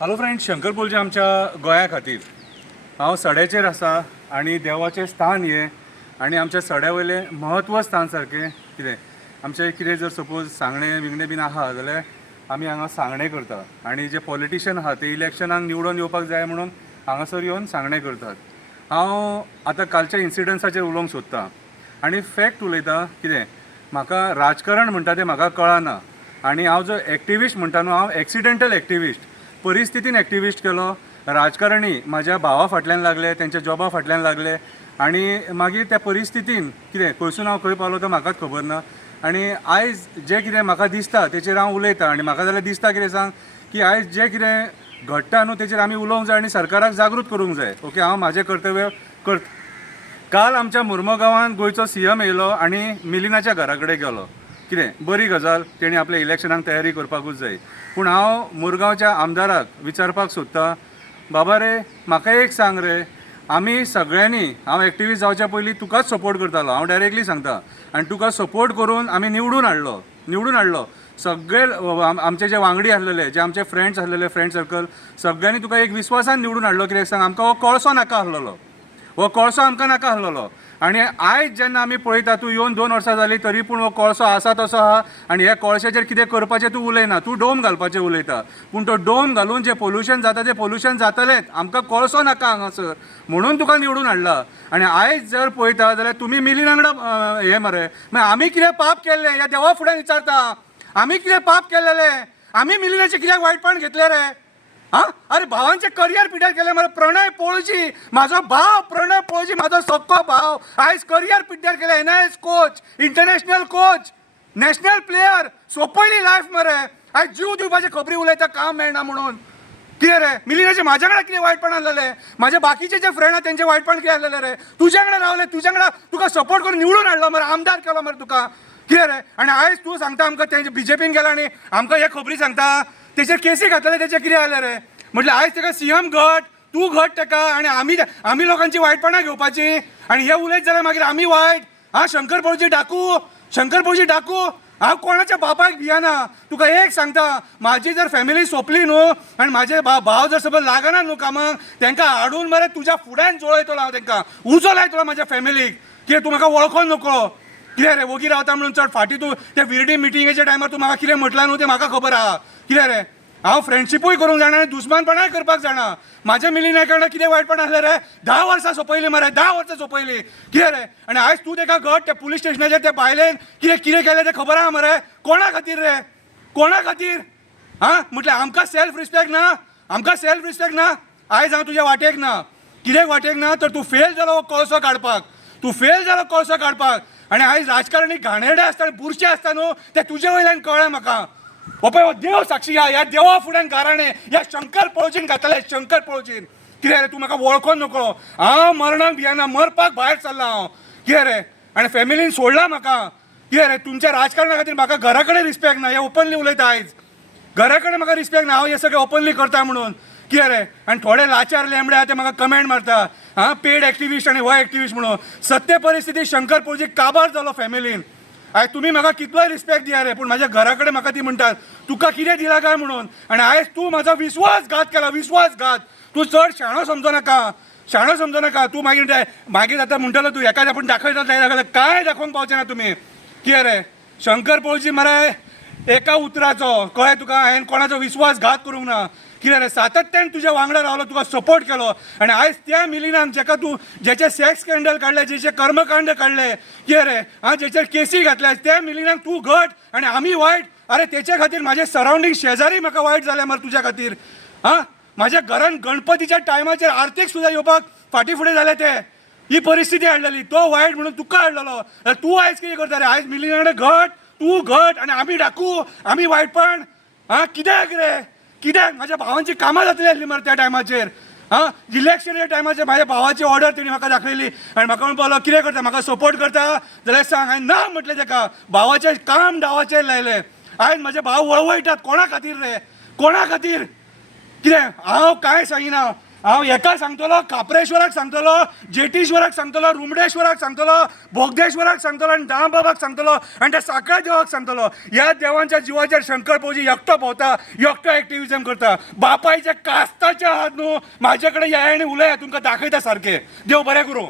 Hello friends, Shankar पोलजे आमच्या गोंया खातीर हांव सड्याचेर आसा आनी देवाचें स्थान हें आनी आमच्या सड्या वयलें महत्व स्थान सारकें कितें आमचें कितें जर सपोज सांगणें बिंगणें बीन आहा जाल्यार आमी हांगा सांगणें करता आनी जे पॉलिटिशियन आहा ते इलेक्शनाक निवडून येवपाक जाय म्हणून हांगासर येवन सांगणें करतात. हांव आतां कालच्या इन्सिडंट्साचेर उलोवंक सोदतां आनी फॅक्ट उलयतां. कितें म्हाका राजकारण म्हणटा तें म्हाका कळना आनी हांव जो एक्टिविस्ट म्हणटा न्हू, हांव एक्सिडेंटल एक्टिविस्ट, परिस्थितीन एक्टिविस्ट केलो. राजकारणी म्हाज्या भावा फाटल्यान लागले, तेंच्या जॉबा फाटल्यान लागले आनी मागीर त्या परिस्थितीन कितें खंयसून हांव खंय पावलो तो म्हाकाच खबर ना. आनी आयज जें कितें म्हाका दिसता तेचेर हांव उलयतां आनी म्हाका जाल्यार दिसता कितें सांग की आयज जें कितें घडटा न्हू तेचेर आमी उलोवंक जाय आनी सरकाराक जागृत करूंक जाय. ओके, हांव म्हाजें कर्तव्य करता. काल आमच्या मुर्मगांवान गांवांत गोंयचो सीएम येयलो आनी मिलिनाच्या घरा कडेन गेलो. कितें बरी गजाल, तेणी आपल्या इलेक्शनाक तयारी करपाकूच जाय. पूण हांव मुरगांवच्या आमदाराक विचारपाक सोदतां, बाबा रे म्हाका एक सांग रे, आमी सगळ्यांनी, हांव एक्टिविस्ट जावच्या पयलीं तुकाच सपोर्ट करतालो, हांव डायरेक्टली सांगता, आनी तुका सपोर्ट करून आमी निवडून हाडलो. सगळे आमचे जे वांगडी आसलेले, जे आमचे फ्रेंड्स आसलेले, फ्रेंड सर्कल, सगळ्यांनी तुका एक विस्वासान निवडून हाडलो. कित्याक सांग, आमकां हो कळसो नाका आसलेलो, हो कळसो आमकां नाका आसलेलो. आनी आयज जेन्ना आमी पळयता, तूं येवन 2 वर्सां जालीं तरी पूण हो कळसो आसा तसो आहा आनी ह्या कळशाचेर कितें करपाचें तूं उलयना, तूं डोम घालपाचें उलयता. पूण तो डोम घालून जें पोल्युशन जाता तें पोल्युशन जातलेंच. आमकां कळसो नाका हांगासर म्हणून तुका निवडून हाडला. आनी आयज जर पळयता जाल्यार तुमी मिली वांगडा हें मरे, मागीर आमी कितें पाप केल्लें ह्या देवा फुड्यान विचारता. आमी कितें पाप केल्लें? आमी मिलिनाचें कित्याक वायटपण घेतलें रे? अरे भावांचे करियर पिड्यार केले मरे. प्रणय पळोवची, म्हाजो भाव प्रणय पळोवची, म्हाजो सक्को भाव आयज करियर पिड्यार केले. NIS coach, international coach, national player, सोंपयली लायफ मरे. आयज जीव दिवपाचे खबरी उलयता, काम मेळना म्हणून. कितें रे मिलिनाचे म्हाज्या वांगडा कितें वायटपण आसलेलें? म्हाजे बाकीचे जे फ्रेंड आहा तेंचे वायटपण कितें आसलेलें रे? तुज्या वांगडा रावले, तुज्या वांगडा तुका सपोर्ट करून निवडून हाडलो मरे, आमदार केलो मरे तुका. कितें रे? आनी आयज तूं सांगता आमकां तेंचे BJPन गेला आनी आमकां हे खबरी सांगता तेचेर केसी घातलेले, तेचेर कितें जालें रे? म्हटलें आयज ताका सीएम घट, तूं घट ताका, आनी आमी लोकांची वायटपणां घेवपाची आनी हे उलयत जाल्यार मागीर आमी वायट. शंकर पळोवची डाकू. हांव कोणाच्या बापायक भियाना. तुका एक सांगता, म्हाजी जर फॅमिली सोंपली न्हू आनी म्हाजे भाव जर सपोज लागना न्हू कामाक, तांकां हाडून मरे तुज्या फुड्यान जोळयतलो हांव, तांकां उजो लायतलो म्हाज्या फॅमिलीक. कितें तूं म्हाका वळखोन नकळो? कितें रे वोगी रावता म्हणून चड फाटीं तूं त्या विरडी मिटिंगेच्या टायमार तूं म्हाका कितें म्हटलां न्हू तें म्हाका खबर आहा. कितें रे, हांव फ्रेंडशिपूय करूंक जाणा आनी दुस्मानपणाय करपाक जाणा. म्हाज्या मिलिना कडल्यान कितें वायटपण आसलें रे? 10 वर्सां सोंपयली मरे, 10 वर्सां सोंपयली. कितें रे? आनी आयज तूं ताका घट त्या पुलीस स्टेशनाचेर त्या बायलेन कितें केलें तें खबर आहा मरे? कोणा खातीर रे? कोणा खातीर? म्हटल्यार आमकां सेल्फ रिस्पेक्ट ना? आयज हांव तुज्या वाटेक ना. कित्याक वाटेक ना तर तूं फेल जालो कळसो काडपाक. आनी आयज राजकारणी घाणेरडे आसता, बुरशे आसता न्हू, ते तुजे वयल्यान कळ्ळें म्हाका. हो देव साक्षी ह्या देवा फुड्यान गाराणे ह्या शंकर पळोवचीन घातले. शंकर पळोवचीन कितें रे? तूं म्हाका वळखोन नकळो. हांव मरणाक भियाना, मरपाक भायर सरला हांव. कितें रे? आनी फॅमिलीन सोडला म्हाका. कितें रे? तुमच्या राजकारणा खातीर म्हाका घरा कडेन रिस्पेक्ट ना. हे ओपनली उलयता आयज. घरा कडेन म्हाका रिस्पेक्ट ना. हांव हे सगळें ओपनली करता म्हणून. कितें रे? आनी थोडे लाचार लेंबडे आहा ते म्हाका कमेंट मारता, पेड एक्टिविस्ट आनी हो एक्टिविस्ट म्हणून. सत्य परिस्थिती शंकर पळोवची काबार जालो फॅमिलीन. आयज तुमी म्हाका कितलोय रिस्पेक्ट दिया रे, पूण म्हाज्या घरा कडेन म्हाका ती म्हणटात तुका कितें दिला काय म्हणून. आनी आयज तूं म्हाजो विश्वासघात केला. तूं चड शाणो समजो नाका. तूं मागीर आतां म्हणटलो तूं एकाच आपूण दाखयता काय दाखोवंक पावचे ना तुमी. कितें रे? शंकर पळोवची मरे एका उतराचो, कळ्ळें तुका? हांवें कोणाचो विश्वासघात करूंक ना. कितें रे? सातत्यान तुज्या वांगडा रावलो, तुका सपोर्ट केलो. आनी आयज त्या मिलिनाक जेका तूं जेचे सेक्स स्कॅन्डल काडले, जेचे कर्मकांड काडले, कितें रे, जेचेर केसी घातल्या, त्या मिलिनाक तूं घट आनी आमी वायट. अरे तेच्या खातीर म्हाजे सरावंडींग शेजारी म्हाका वायट जाले मरे तुज्या खातीर. म्हाज्या घरान गणपतीच्या टायमाचेर आरतीक सुद्दां येवपाक फाटीं फुडें जाले ते. ही परिस्थिती हाडलेली, तो वायट म्हणून तुका हाडलेलो. तूं आयज कितें करता रे? आयज मिलिना कडेन घट, तूं घट आनी आमी डाकू, आमी वायटपण. कित्याक रे? कित्याक? म्हाज्या भावांची कामां जातली आसली मरे त्या टायमाचेर. इलेक्शनाच्या टायमाचेर म्हाज्या भावाची ऑर्डर तेणी म्हाका दाखयली आनी म्हाका म्हणपाक कितें करता, म्हाका सपोर्ट करता जाल्यार सांग. हांवें ना म्हटलें ताका. भावाचें काम डावाचेर लायलें. आयज म्हाजे भाव वळवयटात. कोणा खातीर रे? कोणा खातीर? कितें? हांव कांय सांगिना. हांव हेका सांगतलो, काप्रेश्वराक सांगतलो, जेटीश्वराक सांगतलो, रुमडेश्वराक सांगतलो, बोगदेश्वराक सांगतलो आनी दामबाबाक सांगतलो आनी त्या साखळ्या देवाक सांगतलो. ह्या देवांच्या जिवाचेर शंकर पौजी एकटो भोंवता, एकटो एक्टिव्हिजम करता. बापायचे कास्ताचे आहात न्हू, म्हाजे कडेन या आनी उलया, तुमकां दाखयता सारकें. देव बरें करूं.